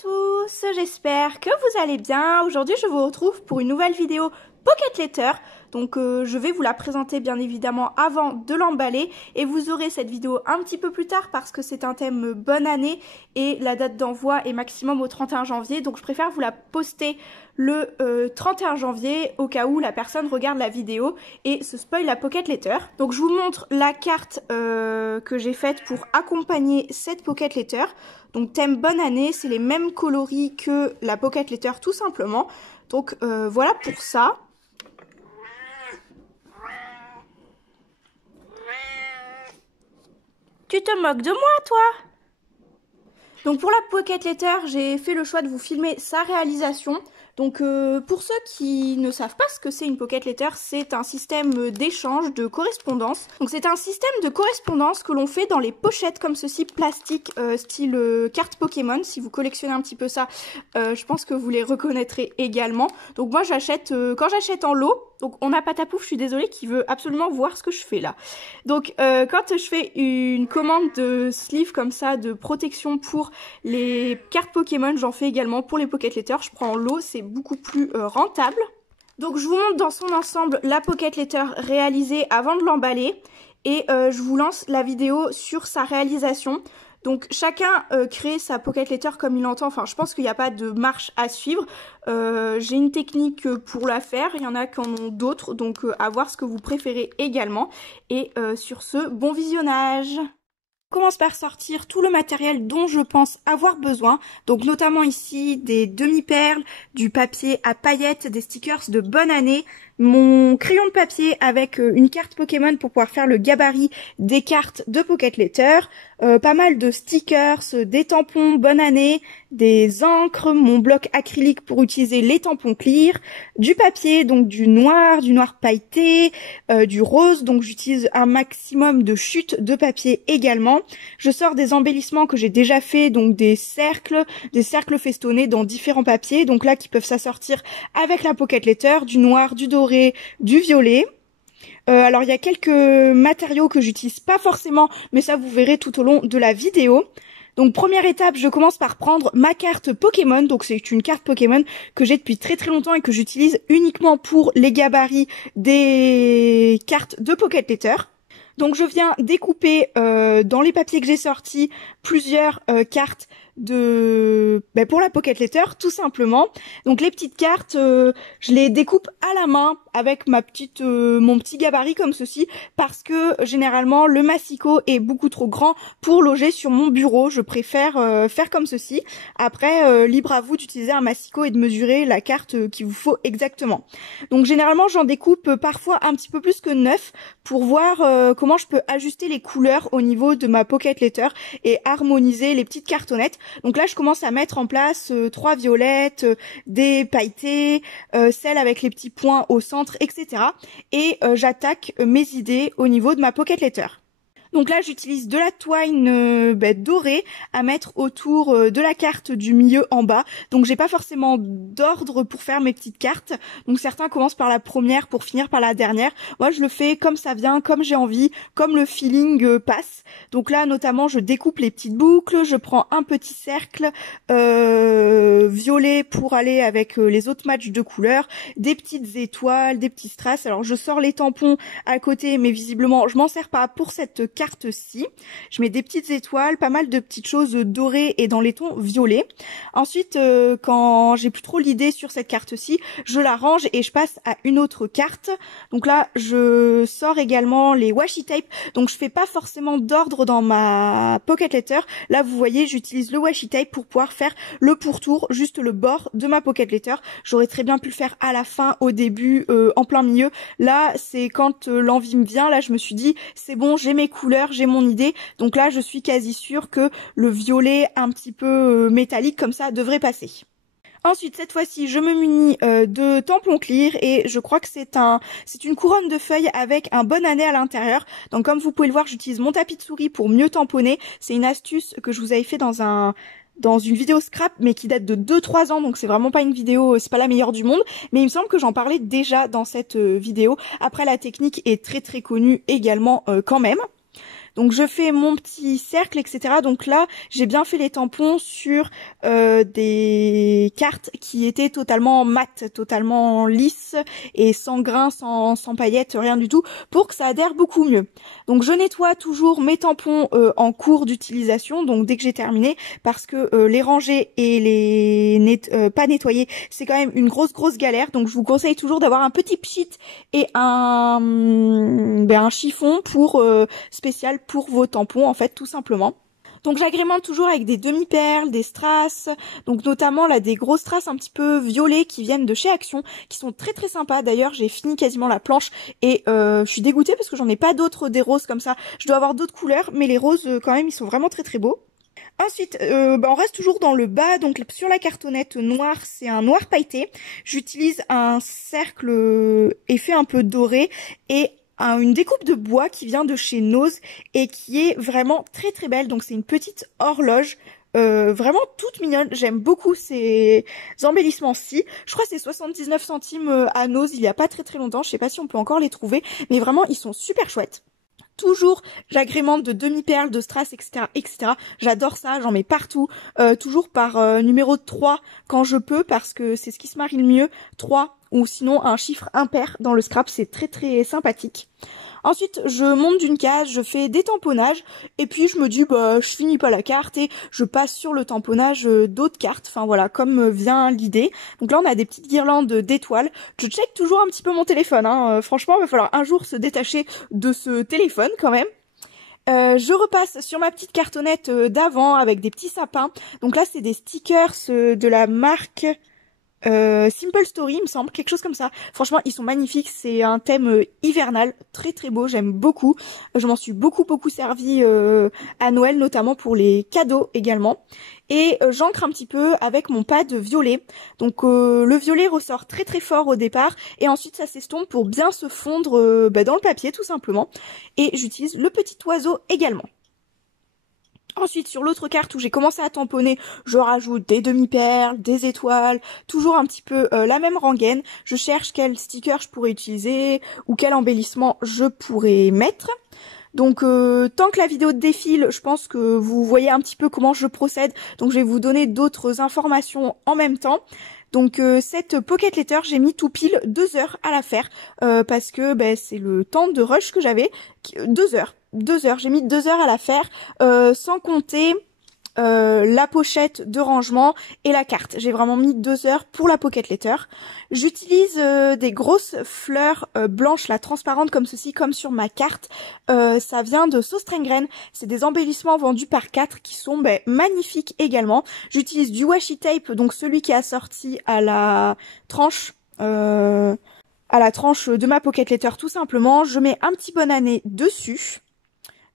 tous, j'espère que vous allez bien. Aujourd'hui je vous retrouve pour une nouvelle vidéo Pocket Letter. Donc je vais vous la présenter bien évidemment avant de l'emballer et vous aurez cette vidéo un petit peu plus tard parce que c'est un thème bonne année et la date d'envoi est maximum au 31 janvier. Donc je préfère vous la poster le 31 janvier au cas où la personne regarde la vidéo et se spoil la Pocket Letter. Donc je vous montre la carte que j'ai faite pour accompagner cette Pocket Letter. Donc thème bonne année, c'est les mêmes coloris que la Pocket Letter tout simplement. Donc voilà pour ça. Tu te moques de moi, toi? Donc pour la Pocket Letter, j'ai fait le choix de vous filmer sa réalisation. Donc pour ceux qui ne savent pas ce que c'est une Pocket Letter, c'est un système d'échange, de correspondance. Donc c'est un système de correspondance que l'on fait dans les pochettes comme ceci, plastique, style carte Pokémon. Si vous collectionnez un petit peu ça, je pense que vous les reconnaîtrez également. Donc moi j'achète, quand j'achète en lot, donc on a Patapouf, je suis désolée, qui veut absolument voir ce que je fais là. Donc quand je fais une commande de sleeve comme ça, de protection pour les cartes Pokémon, j'en fais également pour les Pocket Letter. Je prends en lot, c'est beaucoup plus rentable. Donc je vous montre dans son ensemble la Pocket Letter réalisée avant de l'emballer. Et je vous lance la vidéo sur sa réalisation. Donc chacun crée sa Pocket Letter comme il l'entend, enfin je pense qu'il n'y a pas de marche à suivre. J'ai une technique pour la faire, il y en a qui en ont d'autres, donc à voir ce que vous préférez également. Et sur ce, bon visionnage! On commence par sortir tout le matériel dont je pense avoir besoin, donc notamment ici des demi-perles, du papier à paillettes, des stickers de bonne année, mon crayon de papier avec une carte Pokémon pour pouvoir faire le gabarit des cartes de Pocket Letter, pas mal de stickers, des tampons bonne année, des encres, mon bloc acrylique pour utiliser les tampons clear, du papier, donc du noir pailleté, du rose, donc j'utilise un maximum de chutes de papier également. Je sors des embellissements que j'ai déjà fait, donc des cercles festonnés dans différents papiers, donc là qui peuvent s'assortir avec la Pocket Letter, du noir, du doré, du violet. Alors il y a quelques matériaux que j'utilise pas forcément, mais ça vous verrez tout au long de la vidéo. Donc première étape, je commence par prendre ma carte Pokémon. Donc c'est une carte Pokémon que j'ai depuis très très longtemps et que j'utilise uniquement pour les gabarits des cartes de Pocket Letter. Donc je viens découper dans les papiers que j'ai sortis plusieurs cartes pour la Pocket Letter tout simplement. Donc les petites cartes, je les découpe à la main avec mon petit gabarit comme ceci parce que généralement le massicot est beaucoup trop grand pour loger sur mon bureau. Je préfère faire comme ceci. Après libre à vous d'utiliser un massicot et de mesurer la carte qu'il vous faut exactement. Donc généralement j'en découpe parfois un petit peu plus que 9 pour voir comment je peux ajuster les couleurs au niveau de ma Pocket Letter et harmoniser les petites cartonnettes. Donc là je commence à mettre en place 3 violettes, des pailletées, celles avec les petits points au centre, etc. Et j'attaque mes idées au niveau de ma Pocket Letter. Donc là j'utilise de la twine dorée à mettre autour de la carte du milieu en bas. Donc j'ai pas forcément d'ordre pour faire mes petites cartes. Donc certains commencent par la première pour finir par la dernière. Moi je le fais comme ça vient, comme j'ai envie, comme le feeling passe. Donc là notamment je découpe les petites boucles, je prends un petit cercle violet pour aller avec les autres matchs de couleurs, des petites étoiles, des petits strass. Alors je sors les tampons à côté mais visiblement je m'en sers pas pour cette carte-ci. Je mets des petites étoiles, pas mal de petites choses dorées et dans les tons violets. Ensuite, quand j'ai plus trop l'idée sur cette carte-ci, je la range et je passe à une autre carte. Donc là, je sors également les washi tape. Donc je fais pas forcément d'ordre dans ma Pocket Letter. Là, vous voyez, j'utilise le washi tape pour pouvoir faire le pourtour, juste le bord de ma Pocket Letter. J'aurais très bien pu le faire à la fin, au début, en plein milieu. Là, c'est quand l'envie me vient. Là, je me suis dit, c'est bon, j'ai mes couleurs, j'ai mon idée, donc là je suis quasi sûre que le violet un petit peu métallique comme ça devrait passer. Ensuite, cette fois-ci, je me munis de tampons clear et je crois que c'est une couronne de feuilles avec un bonne année à l'intérieur. Donc comme vous pouvez le voir, j'utilise mon tapis de souris pour mieux tamponner. C'est une astuce que je vous avais fait dans une vidéo scrap mais qui date de 2-3 ans, donc c'est vraiment pas une vidéo, c'est pas la meilleure du monde, mais il me semble que j'en parlais déjà dans cette vidéo. Après la technique est très très connue également quand même. Donc je fais mon petit cercle, etc. Donc là, j'ai bien fait les tampons sur des cartes qui étaient totalement mates, totalement lisses et sans grains, sans paillettes, rien du tout, pour que ça adhère beaucoup mieux. Donc je nettoie toujours mes tampons en cours d'utilisation, donc dès que j'ai terminé, parce que les ranger et les pas nettoyer, c'est quand même une grosse galère. Donc je vous conseille toujours d'avoir un petit pchit et un chiffon pour spécial pour vos tampons, en fait, tout simplement. Donc j'agrémente toujours avec des demi-perles, des strass, donc notamment là des grosses strass un petit peu violets qui viennent de chez Action, qui sont très sympas. D'ailleurs j'ai fini quasiment la planche et je suis dégoûtée parce que j'en ai pas d'autres des roses comme ça. Je dois avoir d'autres couleurs, mais les roses quand même ils sont vraiment très beaux. Ensuite, on reste toujours dans le bas, donc sur la cartonnette noire, c'est un noir pailleté. J'utilise un cercle effet un peu doré et une découpe de bois qui vient de chez Nose et qui est vraiment très belle. Donc c'est une petite horloge vraiment toute mignonne. J'aime beaucoup ces embellissements-ci. Je crois que c'est 79 centimes à Nose il y a pas très longtemps. Je sais pas si on peut encore les trouver, mais vraiment ils sont super chouettes. Toujours, j'agrémente de demi-perles, de strass, etc. J'adore ça, j'en mets partout. Toujours par numéro de 3 quand je peux, parce que c'est ce qui se marie le mieux. 3 ou sinon un chiffre impair dans le scrap, c'est très sympathique. Ensuite, je monte d'une case, je fais des tamponnages, et puis je me dis, je finis pas la carte, et je passe sur le tamponnage d'autres cartes, enfin voilà, comme vient l'idée. Donc là, on a des petites guirlandes d'étoiles. Je check toujours un petit peu mon téléphone, hein. Franchement, il va falloir un jour se détacher de ce téléphone, quand même. Je repasse sur ma petite cartonnette d'avant, avec des petits sapins. Donc là, c'est des stickers de la marque... Simple Story, il me semble, quelque chose comme ça. Franchement, ils sont magnifiques. C'est un thème hivernal, très beau. J'aime beaucoup. Je m'en suis beaucoup servi à Noël, notamment pour les cadeaux également. Et j'ancre un petit peu avec mon pad violet. Donc le violet ressort très fort au départ, et ensuite ça s'estompe pour bien se fondre dans le papier, tout simplement. Et j'utilise le petit oiseau également. Ensuite, sur l'autre carte où j'ai commencé à tamponner, je rajoute des demi-perles, des étoiles, toujours un petit peu la même rengaine. Je cherche quel sticker je pourrais utiliser ou quel embellissement je pourrais mettre. Donc tant que la vidéo défile, je pense que vous voyez un petit peu comment je procède. Donc je vais vous donner d'autres informations en même temps. Donc cette pocket letter, j'ai mis tout pile 2 heures à la faire parce que c'est le temps de rush que j'avais. 2 heures. 2 heures, j'ai mis 2 heures à la faire, sans compter la pochette de rangement et la carte. J'ai vraiment mis 2 heures pour la pocket letter. J'utilise des grosses fleurs blanches, là, transparentes comme ceci, comme sur ma carte. Ça vient de Sauce Strengren. C'est des embellissements vendus par 4 qui sont magnifiques également. J'utilise du washi tape, donc celui qui est assorti à la tranche... de ma pocket letter, tout simplement. Je mets un petit bonne année dessus.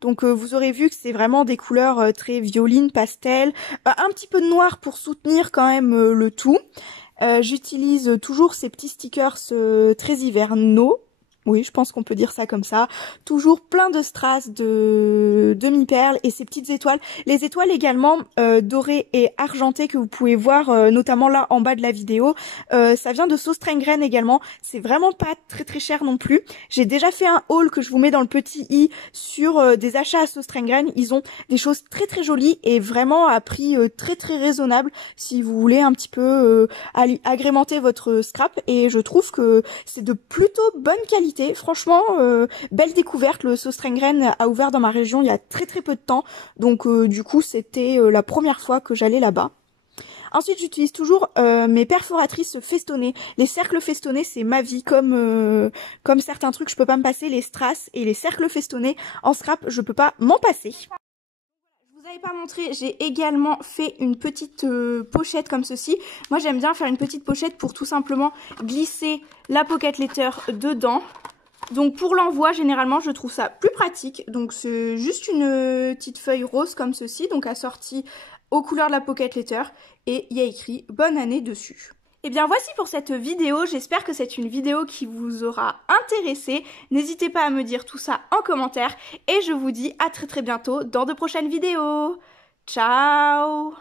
Donc vous aurez vu que c'est vraiment des couleurs très violines, pastel, un petit peu de noir pour soutenir quand même le tout. J'utilise toujours ces petits stickers très hivernaux. Oui, je pense qu'on peut dire ça comme ça. Toujours plein de strass, de demi-perles et ces petites étoiles. Les étoiles également dorées et argentées que vous pouvez voir notamment là en bas de la vidéo. Ça vient de Sauce Strengren également. C'est vraiment pas très cher non plus. J'ai déjà fait un haul que je vous mets dans le petit i sur des achats à Sauce Strengren. Ils ont des choses très jolies et vraiment à prix très raisonnable si vous voulez un petit peu agrémenter votre scrap. Et je trouve que c'est de plutôt bonne qualité. Franchement, belle découverte. Le Sauce Strengren a ouvert dans ma région il y a très peu de temps. Donc du coup, c'était la première fois que j'allais là-bas. Ensuite, j'utilise toujours mes perforatrices festonnées. Les cercles festonnés, c'est ma vie. Comme certains trucs, je peux pas me passer. Les strass et les cercles festonnés en scrap, je peux pas m'en passer. Je vous avais pas montré, j'ai également fait une petite pochette comme ceci. Moi j'aime bien faire une petite pochette pour tout simplement glisser la pocket letter dedans. Donc pour l'envoi, généralement je trouve ça plus pratique. Donc c'est juste une petite feuille rose comme ceci, donc assortie aux couleurs de la pocket letter. Et il y a écrit bonne année dessus. Et bien voici pour cette vidéo, j'espère que c'est une vidéo qui vous aura intéressé. N'hésitez pas à me dire tout ça en commentaire et je vous dis à très bientôt dans de prochaines vidéos. Ciao!